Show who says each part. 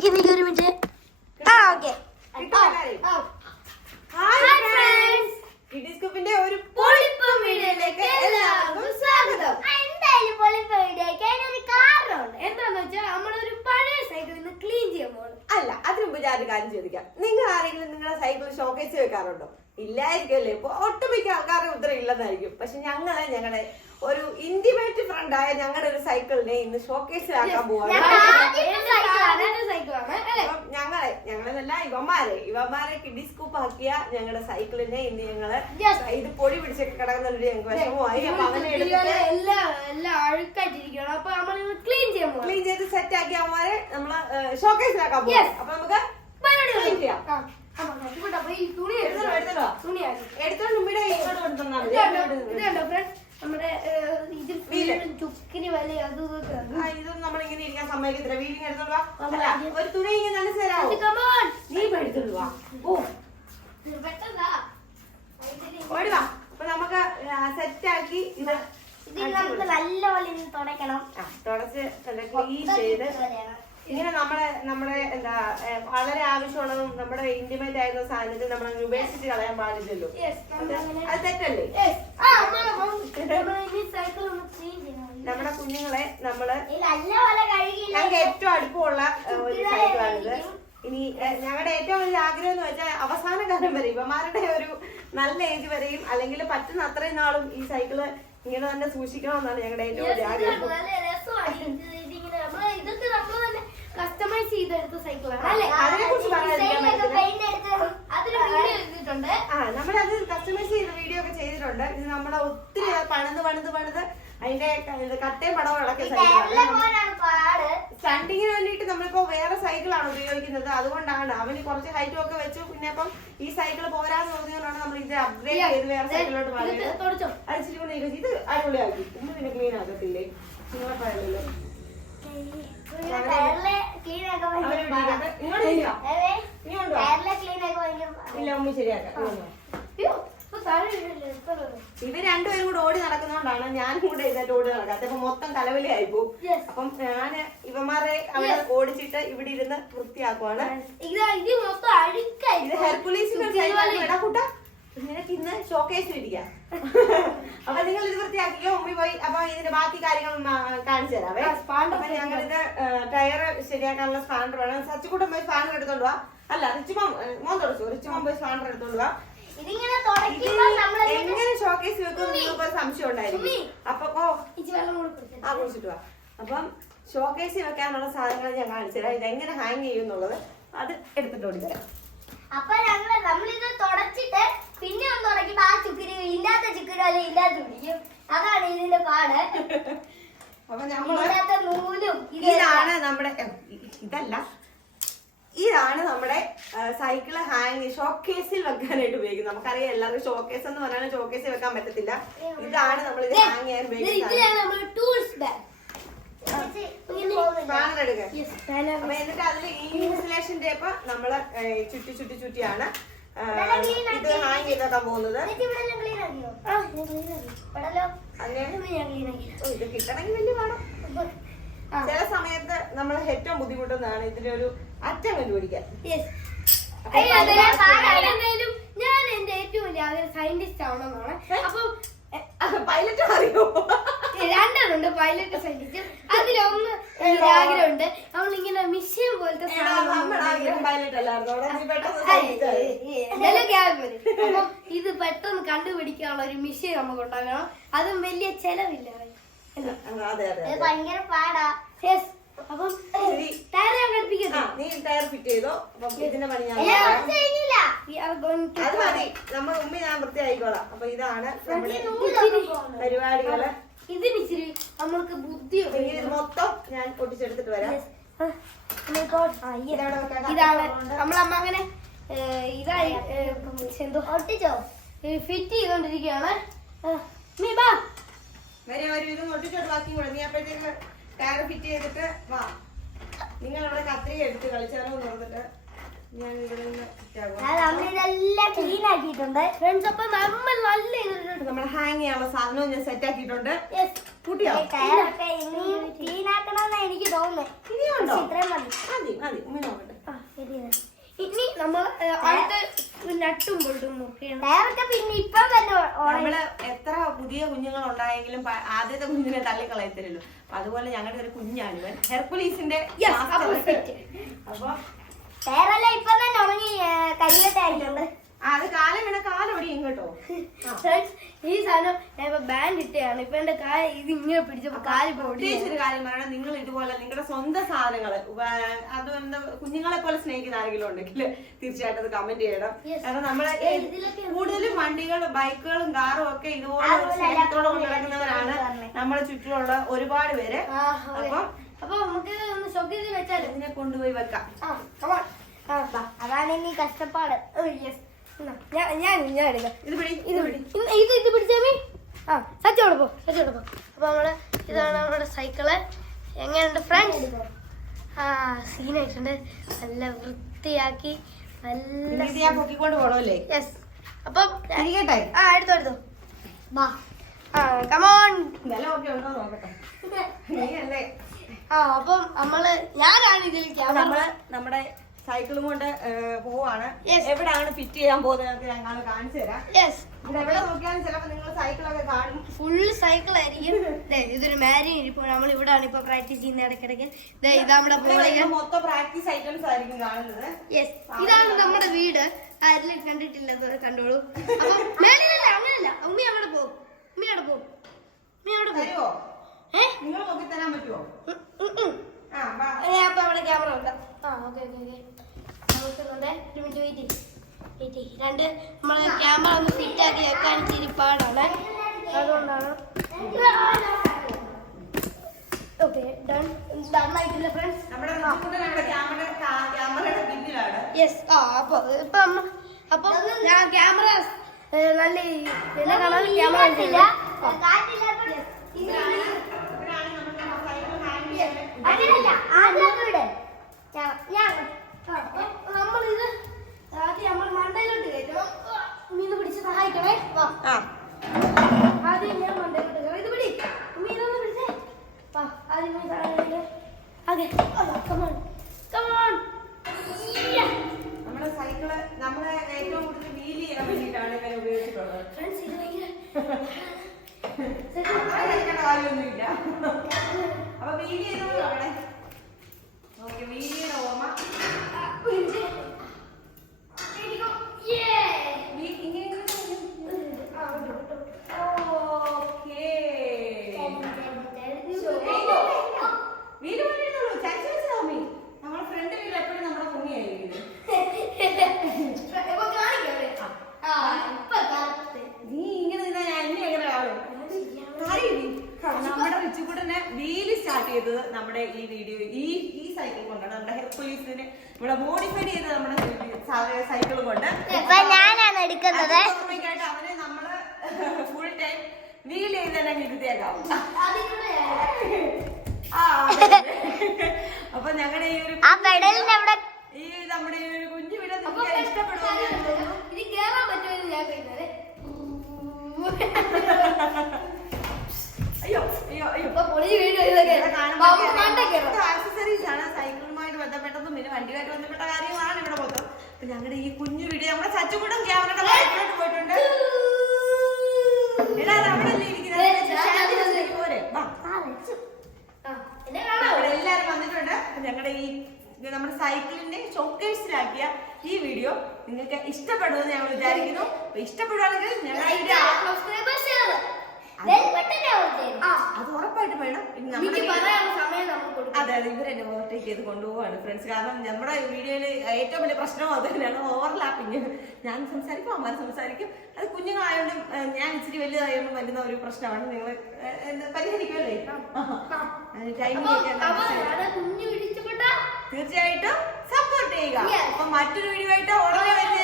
Speaker 1: gibi görünce ചോദിക്കാം. നിങ്ങൾ ആരെങ്കിലും നിങ്ങളുടെ സൈക്കിൾ ഷോക്കേസ് വെക്കാറുണ്ടോ? ഇല്ലായിരിക്കും അല്ലേ ഇപ്പൊ ഒട്ടുമിക്ക ആൾക്കാരുടെ ഉത്തരം ഇല്ലെന്നായിരിക്കും. പക്ഷെ ഞങ്ങൾ ഞങ്ങളെ ഒരു ഇന്റിമേറ്റ് ഫ്രണ്ട് ആയ ഞങ്ങളുടെ ഒരു സൈക്കിളിനെ ഇന്ന് പോവാണ്.
Speaker 2: സൈക്കിളാണ്. അല്ലേ?
Speaker 1: അപ്പം ഞങ്ങളെ ഞങ്ങളെന്നല്ല ഇവന്മാരെ. ഇവന്മാരെ കിഡി സ്കൂപ്പ് ആക്കിയ ഞങ്ങളുടെ സൈക്കിളിനെ ഇന്ന്
Speaker 2: ഞങ്ങൾ.
Speaker 1: ഇത് പൊടി പിടിച്ചൊക്കെ കിടക്കുന്ന ഞങ്ങൾക്ക് വിഷമമായി. അപ്പൊ അവനെ
Speaker 2: ക്ലീൻ
Speaker 1: ചെയ്ത് സെറ്റ് ആക്കി അവന്മാരെ നമ്മൾ ഷോക്കേസിലാക്കാൻ പോവാം. അപ്പൊ നമുക്ക് ഇതൊന്നും നമ്മളിങ്ങനെ ഇരിക്കാൻ സമ്മതിക്കത്തില്ല. വീലിങ് എടുത്തോണ്ട് വാ.
Speaker 2: നമ്മൾ
Speaker 1: അല്ല,
Speaker 2: ആദ്യം-
Speaker 1: ഒരു തുണി ഇങ്ങനെ നനച്ച് തരാമോ. നീ വാ. ഓ
Speaker 2: പെട്ടെന്നാ.
Speaker 1: ഓടി വാ. അപ്പൊ നമുക്ക് സെറ്റ് ആക്കി ഇത്
Speaker 2: നല്ലപോലെ
Speaker 1: തുടക്കണം തുടച്ച് ക്ലീൻ ചെയ്ത് ഇങ്ങനെ നമ്മളെ നമ്മുടെ എന്താ വളരെ ആവശ്യമുള്ളതും നമ്മുടെ ഇന്റിമേറ്റ് ആയിരുന്ന സാധനത്തിൽ നമ്മൾ ഉപേക്ഷിച്ച് കളയാൻ പാടില്ലല്ലോ. അത് തെറ്റല്ലേ? നമ്മുടെ കുഞ്ഞുങ്ങളെ
Speaker 2: നമ്മൾ.
Speaker 1: ഞങ്ങൾക്ക് ഏറ്റവും അടുപ്പമുള്ള ഒരു സൈക്കിളാണിത് ഇനി ഞങ്ങളുടെ ഏറ്റവും വലിയ ആഗ്രഹം എന്ന് വെച്ചാൽ അവസാന കാലം വരെ ഇവന്മാരുടെ ഒരു നല്ല ഏജ് വരെയും അല്ലെങ്കിൽ പറ്റുന്ന അത്രയും നാളും ഈ സൈക്കിൾ ഇങ്ങനെ തന്നെ സൂക്ഷിക്കണം എന്നാണ് ഞങ്ങളുടെ ഏറ്റവും വലിയ ആഗ്രഹം.
Speaker 2: നമ്മൾ ഇതൊക്കെ നമ്മൾ തന്നെ customize ചെയ്തെടുത്ത cycle അല്ലേ? അതിനെ കുറിച്ച് എടുത്തിട്ടുണ്ട്.
Speaker 1: ആ നമ്മളത് കസ്റ്റമൈസ് ചെയ്ത വീഡിയോ ഒക്കെ ചെയ്തിട്ടുണ്ട്. ഇത് നമ്മുടെ ഒത്തിരി പണിത് പണിത് പണിത് അതിന്റെ കട്ടയും പടവും ഇളക്കിയ സൈക്കിളാണ് സ്റ്റണ്ടിങ്ങിന് വേണ്ടിയിട്ട് നമ്മളിപ്പോ വേറെ സൈക്കിളാണ് ഉപയോഗിക്കുന്നത്. അതുകൊണ്ടാണ് അവന് കുറച്ച് ഹൈറ്റും ഒക്കെ വെച്ചു. പിന്നെ ഇപ്പം ഈ സൈക്കിൾ പോരാന്ന് പറഞ്ഞുകൊണ്ടാണ് നമ്മൾ ഇത് അപ്ഗ്രേഡ് ചെയ്ത് വേറെ
Speaker 2: സൈക്കിളോട്ട്
Speaker 1: മാറിയത്? അടിച്ചിട്ട് കൊണ്ട്. ഇത് അടിപൊളിയാക്കി. ഇന്ന് പിന്നെ ക്ലീൻ ആക്കത്തില്ലേ? നിങ്ങളെ പറയല്ലോ ഇവർ രണ്ടുപേരും കൂടെ ഓടി നടക്കുന്നോണ്ടാണ് ഞാനും കൂടെ ഇതായിട്ട് ഓടി നടക്കാത്ത അപ്പൊ മൊത്തം ആയി പോകും. അപ്പം ഞാൻ ഇവന്മാരെ അവിടെ ഓടിച്ചിട്ട് ഇവിടെ ഇരുന്ന് വൃത്തിയാക്കുവാണ്.
Speaker 2: ഇതാ
Speaker 1: ഹെർക്കുലീസിന്റെ കുട്ടാ, നിനക്ക് ഇന്ന് ഷോക്കേസിൽ ഇരിക്കാം. അപ്പൊ നിങ്ങൾ ഇത് വൃത്തിയാക്കിയോ ഉമ്മി പോയി അപ്പൊ ഇതിന്റെ ബാക്കി കാര്യങ്ങൾ കാണിച്ചു തരാവേ.
Speaker 2: സ്പാണ്ട് സ്പാൻഡർ
Speaker 1: അപ്പൊ ഞങ്ങളിത് ടയർ ശരിയാക്കാനുള്ള സ്പാണ്ടർ വേണം. സച്ചിക്കൂട്ടം പോയി സ്പാണ്ടർ എടുത്തോണ്ട് വാ. അല്ല റിച്ചുമോൻ മോൻ തുടച്ചു? റിച്ചുമോൻ പോയി സ്പാണ്ടർ എടുത്തോണ്ട് വാ.
Speaker 2: ഇതിങ്ങനെ
Speaker 1: ഇത്
Speaker 2: തുടയ്ക്കുമ്പോ നമ്മൾ
Speaker 1: എങ്ങനെ ഷോക്കേസ് വെക്കും നിങ്ങൾക്ക് ഒരു സംശയം
Speaker 2: ഉണ്ടായിരുന്നു.
Speaker 1: അപ്പൊ ഓ. ആ കുടിച്ചിട്ട് വാ. അപ്പം ഷോക്കേസിൽ വെക്കാനുള്ള സാധനങ്ങൾ ഞാൻ കാണിച്ചു തരാം. ഇത് എങ്ങനെ ഹാങ് ചെയ്യും എന്നുള്ളത് അത് എടുത്തിട്ട് ഓടിത്തരാം
Speaker 2: അപ്പൊ ഞങ്ങൾ നമ്മളിത് തുടച്ചിട്ട് പിന്നെ ഒന്ന് തുടങ്ങിയപ്പോ ആ ചുക്കിരി ഇല്ലാത്ത ചുക്കിരി അല്ലെ ഇല്ലാത്ത പിടിക്കും അതാണ് ഇതിന്റെ പാട്.
Speaker 1: അപ്പൊ നമ്മൾ
Speaker 2: ഇല്ലാത്ത നൂലും
Speaker 1: ഇതാണ് നമ്മുടെ ഇതല്ല. ഇതാണ് നമ്മുടെ സൈക്കിൾ ഹാങ് ഷോക്കേസിൽ വെക്കാനായിട്ട് ഉപയോഗിക്കുന്നത്. നമുക്കറിയാം എല്ലാവർക്കും ഷോക്കേസ് എന്ന് പറഞ്ഞാൽ ഷോക്കേസിൽ വെക്കാൻ പറ്റത്തില്ല. ഇതാണ് നമ്മൾ ഇത് ഹാങ് ചെയ്യാൻ ഉപയോഗിക്കുന്നത് എന്നിട്ട് അതിൽ ഈ ഇൻസുലേഷൻ ടേപ്പ് നമ്മൾ ചുറ്റി ചുറ്റി ചുറ്റിയാണ്. ഇത് ഹാങ് ചെയ്ത് വെക്കാൻ പോകുന്നത്. അതിന് ഓ, ഇത് കിട്ടണമെങ്കിൽ വലിയ പാടാം. ചില സമയത്ത് നമ്മൾ ഏറ്റവും ബുദ്ധിമുട്ടുന്നതാണ് ഒരു അറ്റം കണ്ടുപിടിക്കാൻ.
Speaker 2: ഞാൻ എന്റെ ഏറ്റവും വലിയ ആഗ്രഹം സയന്റിസ്റ്റ് ആവണമെന്നാണ്. അപ്പം
Speaker 1: പൈലറ്റ് അറിയോ
Speaker 2: രണ്ടെണ്ണുണ്ട് പൈലറ്റ് സയന്റിസ്റ്റ് അതിലൊന്ന് നമ്മളിങ്ങനെ മിഷ്യൻ പോലത്തെ. അപ്പം ഇത് പെട്ടെന്ന് കണ്ടുപിടിക്കാനുള്ള ഒരു മിഷ്യൻ നമുക്ക് ഉണ്ടാക്കണം. അതും വലിയ ചെലവില്ല. ഭയങ്കര പാടാ. യെസ് അപ്പം. ടയർ ഞാൻ
Speaker 1: നമ്മൾ ഉമ്മി ഞാൻ വൃത്തിയായിക്കോളാം. അപ്പൊ ഇതാണ് പരിപാടികൾ.
Speaker 2: ഇതിന് ഇച്ചിരി നമ്മൾക്ക് ബുദ്ധി
Speaker 1: ഇനി ഇത് മൊത്തം ഞാൻ പൊട്ടിച്ചെടുത്തിട്ട് വരാം. ഇതവിടെ വെക്കാം.
Speaker 2: ഇതാണ് നമ്മളമ്മ അങ്ങനെ ഇതായി എന്തോ ഒട്ടിച്ചോ ഫിറ്റ് ചെയ്തോണ്ടിരിക്കുകയാണ്.
Speaker 1: വരെ ഒരു ഇത് ഒട്ടിച്ചോട്ട് ബാക്കി കൂടെ. നീ അപ്പോഴത്തേക്ക് ടയർ ഫിറ്റ് ചെയ്തിട്ട് വാ. നിങ്ങൾ അവിടെ കത്രിക എടുത്ത് കളിച്ചാലോ എന്ന് പറഞ്ഞിട്ട് ഞാൻ ഇവിടെ നിന്ന് ഫിറ്റ് ആകും
Speaker 2: ക്ലീൻ ആക്കിയിട്ടുണ്ട് ഫ്രണ്ട്സ് അപ്പൊ നമ്മൾ നല്ല ഇതിട്ടുണ്ട്
Speaker 1: നമ്മൾ ഹാങ് ചെയ്യാനുള്ള സാധനവും ഞാൻ സെറ്റ് ആക്കിയിട്ടുണ്ട്.
Speaker 2: ക്ലീൻ ആക്കണമെന്നാ എനിക്ക് തോന്നുന്നത്
Speaker 1: ഇനിയുണ്ടോ?
Speaker 2: ഇത്രയും മതി.
Speaker 1: മതി മതി. ഉമ്മി
Speaker 3: ഇനി നമ്മൾ നട്ടും
Speaker 2: പിന്നെ ഇപ്പൊ തന്നെ
Speaker 1: നമ്മൾ എത്ര പുതിയ കുഞ്ഞുങ്ങൾ ഉണ്ടായെങ്കിലും ആദ്യത്തെ കുഞ്ഞിനെ തള്ളിക്കളയത്തില്ലല്ലോ. അപ്പൊ അതുപോലെ ഞങ്ങളുടെ ഒരു കുഞ്ഞാണ് ഇവൻ ഹെർക്കുലീസിന്റെ. അപ്പൊ
Speaker 2: ഇപ്പൊ തന്നെ ഉണങ്ങി കരിവട്ടായിട്ടുണ്ട്
Speaker 1: ആ, അത് കാലം വീണ കാലം ഒടിയും കേട്ടോ.
Speaker 3: ഈ സാധനം ഞാൻ ഇപ്പൊ ബാൻഡ് ഇട്ടയാണ്. ഇപ്പൊ എന്റെ കാല ഇത് ഇങ്ങനെ പിടിച്ചപ്പോ കാൽ
Speaker 1: പ്രത്യേകിച്ച് ഒരു കാര്യം പറയണം. നിങ്ങൾ ഇതുപോലെ നിങ്ങളുടെ സ്വന്തം സാധനങ്ങൾ ഉപ- അത് എന്താ കുഞ്ഞുങ്ങളെ പോലെ സ്നേഹിക്കുന്ന ആരെങ്കിലും ഉണ്ടെങ്കിൽ തീർച്ചയായിട്ടും അത് കമന്റ് ചെയ്യണം. കാരണം നമ്മളെ കൂടുതലും വണ്ടികളും ബൈക്കുകളും കാറും ഒക്കെ ഇതുപോലെ സ്നേഹത്തോടെ കൊണ്ട് നടക്കുന്നവരാണ് നമ്മളെ ചുറ്റിലുള്ള ഒരുപാട് പേര്. അപ്പൊ.
Speaker 3: അപ്പം നമുക്ക് ഒന്ന് ഷോക്കേസ് വെച്ചാലോ?
Speaker 1: ഇതിനെ കൊണ്ടുപോയി വെക്കാം.
Speaker 2: അതാണ് ഇനി കഷ്ടപ്പാട്.
Speaker 3: Oh, yes. എന്നാ, ഞാൻ ഞാൻ ഞാൻ എടുക്കാം.
Speaker 1: ഇത് പിടി
Speaker 3: ഇത് പിടി. ഇന്ന് ഇത് ഇത് പിടിച്ചേമി ആ സച്ചോട് പോ സച്ചോട് പോ. അപ്പൊ നമ്മൾ ഇതാണ് നമ്മുടെ സൈക്കിൾ എങ്ങനെയുണ്ട് ഫ്രണ്ട്സ് ആ സീനായിട്ടുണ്ട് നല്ല വൃത്തിയാക്കി നല്ല
Speaker 1: പൊക്കിക്കൊണ്ട് പോകണമല്ലേ
Speaker 3: യെസ് അപ്പം ആ എടുത്തോ എടുത്തോ. ആ കമോൺ ആ അപ്പം നമ്മൾ ഞാനാണ് ഇതിൽ ക്യാമറ
Speaker 1: നമ്മുടെ സൈക്കിളും കൊണ്ട് പോവാണ്.
Speaker 3: എവിടെയാണ്
Speaker 1: എവിടാണ് ഫിറ്റ് ചെയ്യാൻ പോകുന്നത്? ഞങ്ങൾ കാണിച്ചു തരാം ഇവിടെ എവിടെ നോക്കിയാലും ചിലപ്പോ നിങ്ങൾ സൈക്കിളൊക്കെ കാണും.
Speaker 3: ഫുൾ സൈക്കിൾ ആയിരിക്കും. ഇതൊരു മാരിയൻ ഇരിപ്പോൾ നമ്മൾ ഇവിടാണ് ഇപ്പൊ പ്രാക്ടീസ് ചെയ്യുന്ന ഇടയ്ക്കിടയ്ക്ക്. ഇതാ നമ്മുടെ
Speaker 1: മൊത്തം പ്രാക്ടീസ് ഐറ്റംസ് ആയിരിക്കും കാണുന്നത്.
Speaker 3: യെസ് ഇതാണ് നമ്മുടെ വീട്. ആരിലും കണ്ടിട്ടില്ല കണ്ടോളൂ. അപ്പൊ മേലിലല്ല അങ്ങനല്ല ഉമ്മി അവിടെ പോകും ഉമ്മി അവിടെ പോകും ഉമ്മി അവിടെ പോകും
Speaker 1: തരുവോ
Speaker 3: ഏ
Speaker 1: നിങ്ങൾ നോക്കി തരാൻ പറ്റുമോ
Speaker 3: ഉം, ഉം, ഉം.
Speaker 1: ആ വാ.
Speaker 3: ഞാൻ അപ്പൊ അവിടെ ക്യാമറ ഉണ്ട് ആ ഓക്കെ ഓക്കെ ഓക്കെ നോക്കുന്നുണ്ട് ഒരു മിനിറ്റ് വെയിറ്റ് വെയിറ്റ് നമ്മളെ നമ്മൾ ക്യാമറ ഒന്ന് ഫിറ്റ് ആക്കി വെക്കാൻ ഇച്ചിരി പാടാണ്. അതുകൊണ്ടാണ്. ഓക്കെ ഡൺ ഡൺ ആയിട്ടില്ല ഫ്രണ്ട്സ്
Speaker 1: നമ്മുടെ റിച്ചുകുട്ടൻ ക്യാമറ ക്യാമറയുടെ പിന്നിലാണ്.
Speaker 3: യെസ് ആ അപ്പോൾ ഇപ്പൊ ഞാൻ ക്യാമറ നല്ല ഈ- എന്നെ കാണാൻ ക്യാമറ
Speaker 2: ഇല്ല ആദ്യം ഇവിടെ ഞാൻ
Speaker 1: കാര്യമൊന്നുമില്ല വീൽ സ്റ്റാർട്ട് ചെയ്തത് നമ്മുടെ ഈ വീഡിയോ ഈ ഈ സൈക്കിൾ കൊണ്ടാണ്. നമ്മുടെ ഹെർക്കുലീസിനെ ഇവിടെ മോഡിഫൈ ചെയ്ത് നമ്മുടെ സൈക്കിൾ കൊണ്ട്.
Speaker 2: ഇപ്പൊ ഞാനാണ് എടുക്കുന്നത്.
Speaker 1: അവനെ നമ്മൾ ഫുൾ ടൈം വീൽ ചെയ്ത് തന്നെ ഇരുത്തിയേക്കാം ആ, അപ്പോൾ അപ്പൊ ഞങ്ങളുടെ ഈ ഒരു
Speaker 2: ആ പെടലിന്റെ അവിടെ
Speaker 1: ഈ നമ്മുടെ ഈ ഒരു കുഞ്ഞു വീട് നിങ്ങൾക്ക് അയ്യോ അയ്യോ അയ്യോ.
Speaker 3: ഇപ്പൊ പൊളി വീഡിയോ ഇതൊക്കെ.
Speaker 1: ഇവിടെ
Speaker 3: നമുക്ക് മണ്ട കയറാം
Speaker 1: കാണുമ്പോൾ ആക്സസറീസ് ആണ്. സൈക്കിളുമായിട്ട് ബന്ധപ്പെട്ടതും പിന്നെ വണ്ടിയുമായിട്ട് ബന്ധപ്പെട്ട കാര്യങ്ങളാണ് ഇവിടെ മൊത്തം അപ്പൊ ഞങ്ങളുടെ ഈ കുഞ്ഞു വീഡിയോ നമ്മുടെ സച്ചുകൂടം ക്യാമറയുടെ ബാക്കിലോട്ട് പോയിട്ടുണ്ട്. എടാ അവിടെ അല്ലേ ഇരിക്കുന്നത് പോരെ. വാ. അവിടെ വന്നിട്ടുണ്ട്. ഞങ്ങളുടെ ഈ നമ്മുടെ സൈക്കിളിന്റെ ഷോക്കേഴ്സിലാക്കിയ ഈ വീഡിയോ നിങ്ങൾക്ക് ഇഷ്ടപ്പെടുമെന്ന് ഞങ്ങൾ വിചാരിക്കുന്നു. അപ്പൊ ഇഷ്ടപ്പെടുവാണെങ്കിൽ ഞങ്ങളുടെ അത് ഉറപ്പായിട്ടും വേണം. അതെ അതെ ഇവരെന്നെ ഓവർടേക്ക് ചെയ്ത് കൊണ്ടുപോവാണ് ഫ്രണ്ട്സ് കാരണം നമ്മുടെ വീഡിയോയിൽ ഏറ്റവും വലിയ പ്രശ്നം അത് തന്നെയാണ് ഓവർലാപ്പിങ് ഞാൻ സംസാരിക്കും അമ്മ സംസാരിക്കും. അത് കുഞ്ഞുങ്ങളായോണ്ടും ഞാൻ ഇച്ചിരി വലുതായോണ്ടും വരുന്ന ഒരു പ്രശ്നമാണ്. നിങ്ങൾ പരിഹരിക്കുമല്ലേ
Speaker 3: ഇടിച്ചപ്പെട്ട
Speaker 1: തീർച്ചയായിട്ടും സപ്പോർട്ട് ചെയ്യുക. അപ്പൊ മറ്റൊരു വീഡിയോ ആയിട്ട് ഉടനെ.